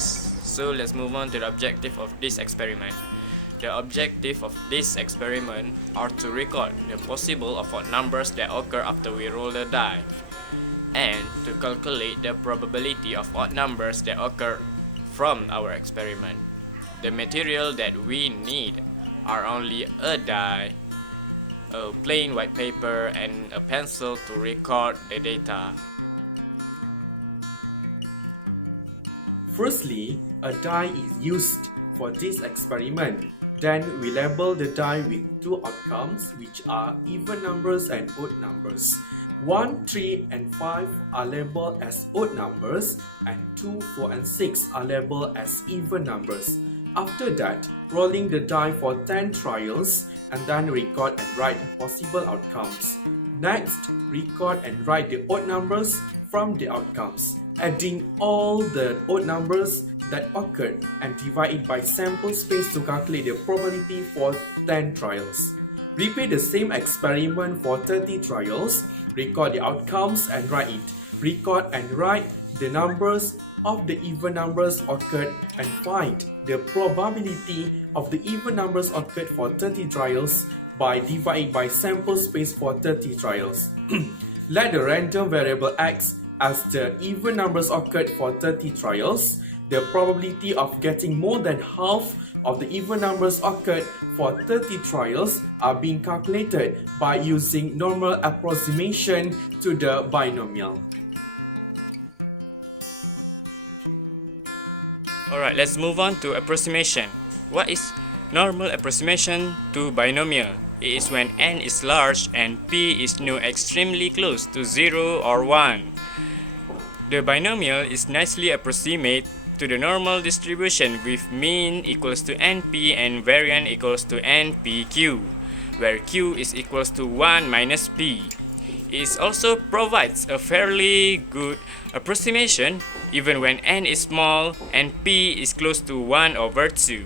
this. So let's move on to the objective of this experiment. The objective of this experiment are to record the possible of odd numbers that occur after we roll the die, and to calculate the probability of odd numbers that occur from our experiment. The material that we need are only a die, a plain white paper, and a pencil to record the data. Firstly, a die is used for this experiment. Then we label the die with two outcomes, which are even numbers and odd numbers. 1, 3, and 5 are labeled as odd numbers, and 2, 4, and 6 are labeled as even numbers. After that, rolling the die for 10 trials, and then record and write the possible outcomes. Next, record and write the odd numbers from the outcomes, adding all the odd numbers that occurred and divide it by sample space to calculate the probability for 10 trials. Repeat the same experiment for 30 trials, record the outcomes and write it. Record and write the numbers of the even numbers occurred and find the probability of the even numbers occurred for 30 trials by dividing by sample space for 30 trials. Let the random variable x as the even numbers occurred for 30 trials. The probability of getting more than half of the even numbers occurred for 30 trials are being calculated by using normal approximation to the binomial. Alright, let's move on to approximation. What is normal approximation to binomial? It is when n is large and p is no extremely close to 0 or 1. The binomial is nicely approximate to the normal distribution with mean equals to np and variance equals to npq, where q is equals to 1 minus p. It also provides a fairly good approximation even when n is small and p is close to 1 over 2.